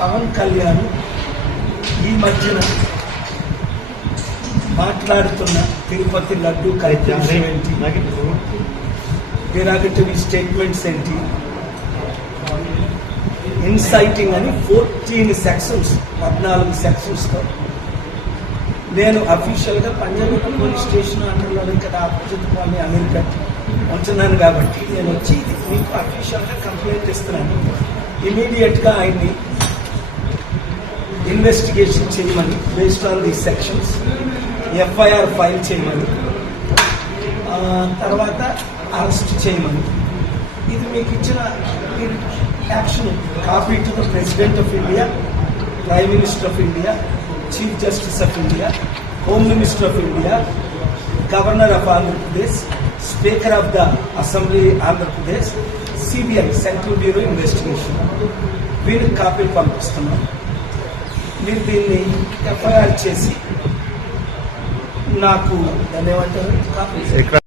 పవన్ కళ్యాణ్ ఈ మధ్యన మాట్లాడుతున్న తిరుపతి లడ్డు కార్యక్రమం ఏంటి డెరాగటివ్ స్టేట్మెంట్స్ ఏంటి ఇన్సైటింగ్ అని ఫోర్టీన్ సెక్షన్స్ పద్నాలుగు సెక్షన్స్తో నేను అఫీషియల్గా పంజాబ్ పోలీస్ స్టేషన్ అండర్లో కదా అపోజిట్ వాళ్ళని అమెరికా ఉంటున్నాను కాబట్టి నేను వచ్చి మీకు అఫీషియల్గా కంప్లైంట్ ఇస్తున్నాను ఇమీడియట్గా ఆయన్ని ఇన్వెస్టిగేషన్ చేయమని based on the sections FIR file చేయమని తర్వాత అరెస్ట్ చేయమని ఇది మీకు ఇచ్చిన action copy to the president of India prime minister of India chief justice of India home minister of India governor of Andhra Pradesh speaker of the assembly Andhra Pradesh CBI central bureau investigation వీళ్ళకి కాపీలు పంపిస్తున్నాం మీరు దీన్ని FIR చేసి నాకు దాన్ని ఏమంటారు